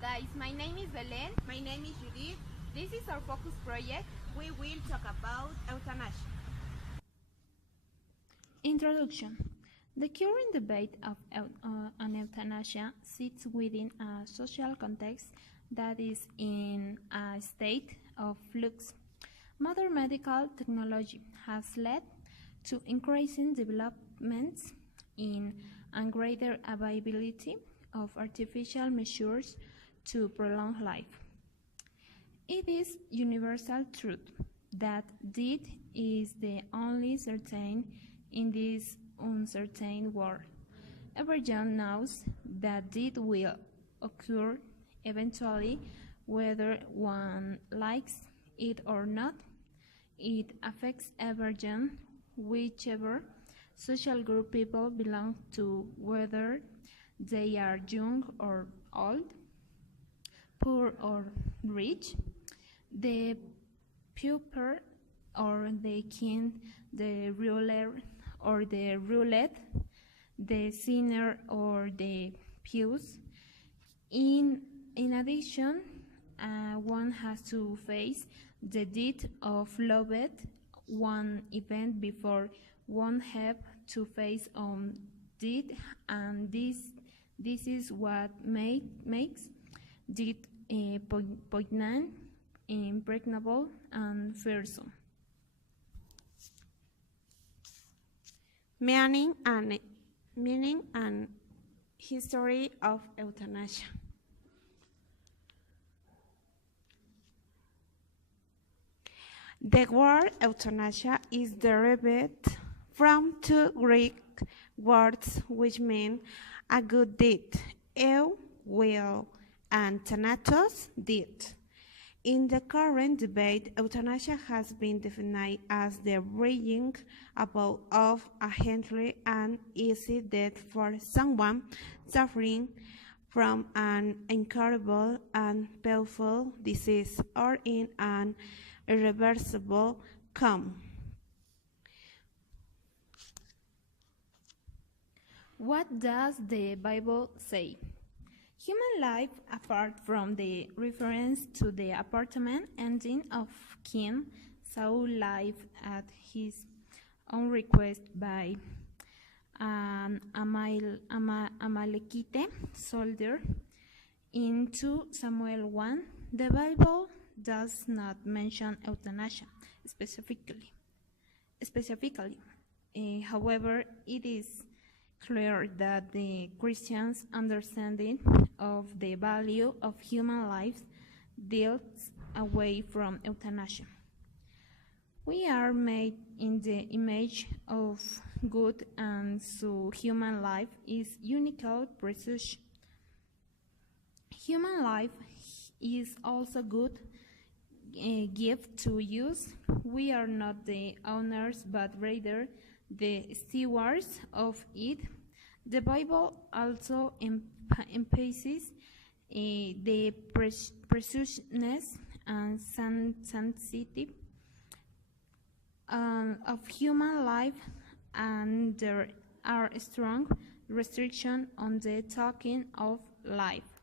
guys, my name is Belen. My name is Judith. This is our focus project. We will talk about euthanasia. Introduction. The current debate on euthanasia sits within a social context that is in a state of flux. Modern medical technology has led to increasing developments in and greater availability of artificial measures to prolong life. It is universal truth that death is the only certain in this uncertain world. Everyone knows that death will occur eventually, whether one likes it or not. It affects everyone, whichever social group people belong to, whether they are young or old, poor or rich, the pauper or the king, the ruler or the roulette, the sinner or the pious. In addition, one has to face the death of loved one event before one have to face death, and this is what makes death poignant, impregnable, and fearsome. Meaning and history of euthanasia. The word euthanasia is derived from two Greek words which mean a good deed, eu, will, and thanatos, death. In the current debate, euthanasia has been defined as the bringing about of a gently and easy death for someone suffering from an incurable and painful disease or in an irreversible coma. What does the Bible say? Human life, apart from the reference to the apartment ending of King Saul life at his own request by an Amalekite soldier in 2 Samuel 1, the Bible does not mention euthanasia specifically. However, it is clear that the Christians' understanding of the value of human life deals away from euthanasia. We are made in the image of God, and so human life is uniquely precious. Human life is also good gift to use. We are not the owners, but rather the stewards of it. The Bible also emphasizes the preciousness and sanctity of human life, and there are strong restrictions on the taking of life.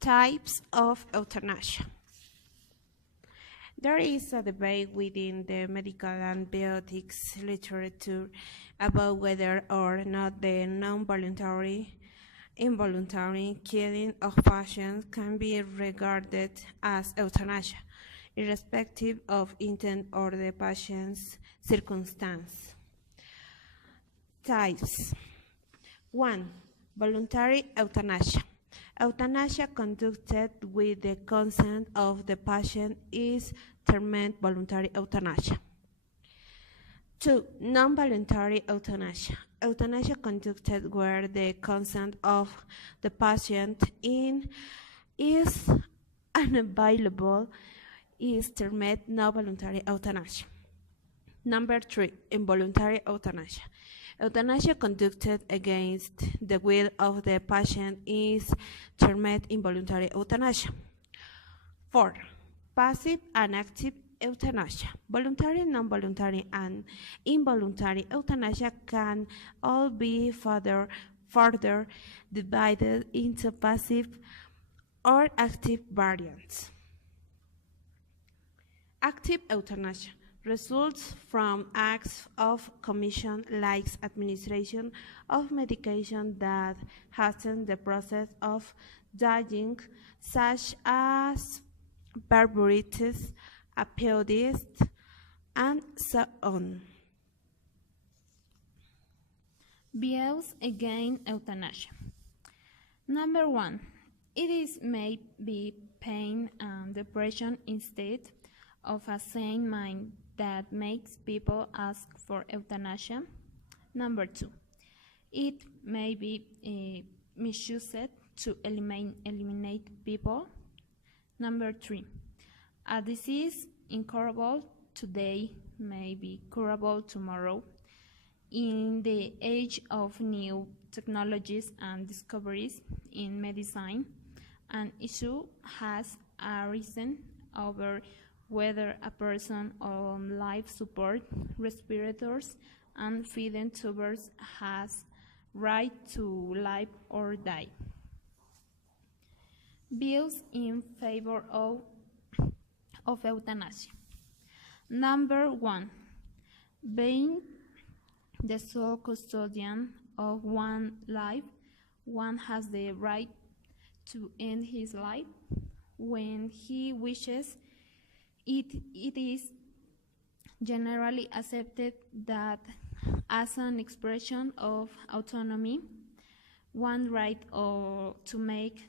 Types of euthanasia. There is a debate within the medical and bioethics literature about whether or not the non-voluntary, involuntary killing of patients can be regarded as euthanasia, irrespective of intent or the patient's circumstance. Types. 1. Voluntary euthanasia. Euthanasia conducted with the consent of the patient is termed voluntary euthanasia. 2. Non-voluntary euthanasia. Euthanasia conducted where the consent of the patient is unavailable is termed non-voluntary euthanasia. Number 3. Involuntary euthanasia. Euthanasia conducted against the will of the patient is termed involuntary euthanasia. 4. Passive and active euthanasia. Voluntary, non-voluntary, and involuntary euthanasia can all be further further divided into passive or active variants. Active euthanasia results from acts of commission like administration of medication that hasten the process of dying, such as barbiturates, opioids, and so on. Views against euthanasia. Number 1. It is may be pain and depression instead of a sane mind that makes people ask for euthanasia. Number 2. It may be misused to eliminate people. Number 3. A disease incurable today may be curable tomorrow. In the age of new technologies and discoveries in medicine, an issue has arisen over whether a person on life support, respirators, and feeding tubes has right to live or die. Views in favor of euthanasia. Number 1. Being the sole custodian of one life, one has the right to end his life when he wishes. It is generally accepted that as an expression of autonomy, one right to make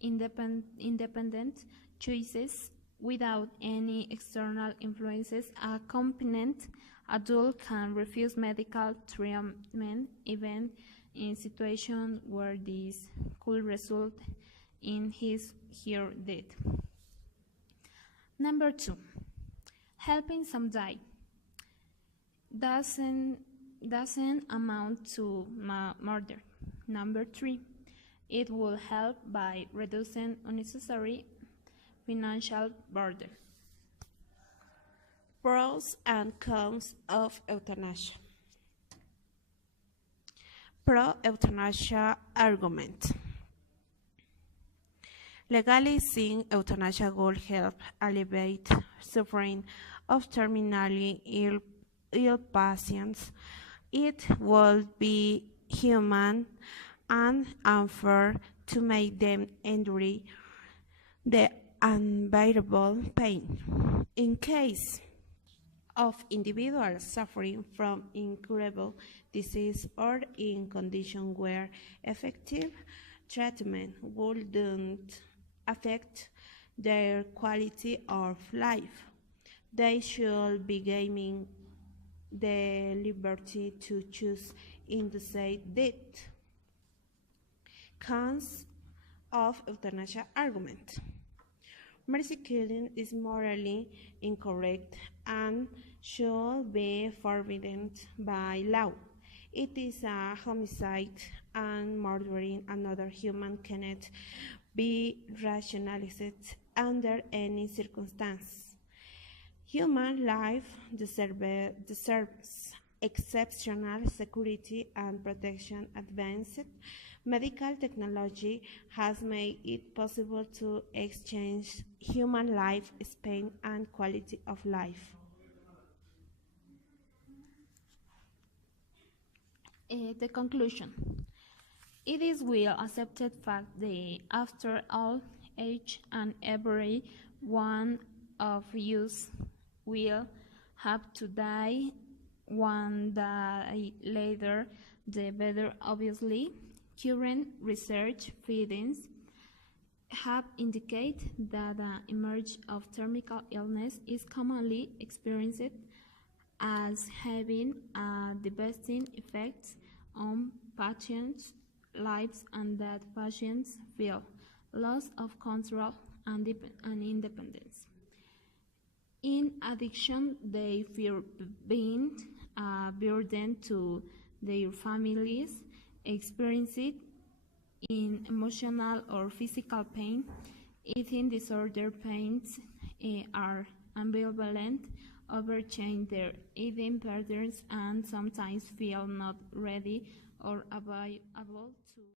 independent choices without any external influences, a competent adult can refuse medical treatment even in situations where this could result in her death. Number 2. Helping some die doesn't amount to murder. Number 3. It will help by reducing unnecessary financial burden. Pros and cons of euthanasia. Pro-euthanasia argument. Legalizing euthanasia will help alleviate suffering of terminally ill patients. It will be human and unfair to make them endure the unbearable pain. In case of individuals suffering from incurable disease or in conditions where effective treatment wouldn't affect their quality of life, they should be given the liberty to choose induced death. Cons of euthanasia argument. Mercy killing is morally incorrect and should be forbidden by law. It is a homicide, and murdering another human cannot be rationalized under any circumstance. Human life deserves exceptional security and protection. Advanced medical technology has made it possible to exchange human life span and quality of life. The conclusion. It is well accepted fact that after all, each and every one of us will have to die. One day later, the better. Obviously, current research findings have indicated that the emergence of terminal illness is commonly experienced as having devastating effects on patients' lives, and that patients feel loss of control and independence. In addition, they fear being a burden to their families, experiencing in emotional or physical pain. Eating disorder pains are ambivalent, overchange their eating patterns, and sometimes feel not ready or available to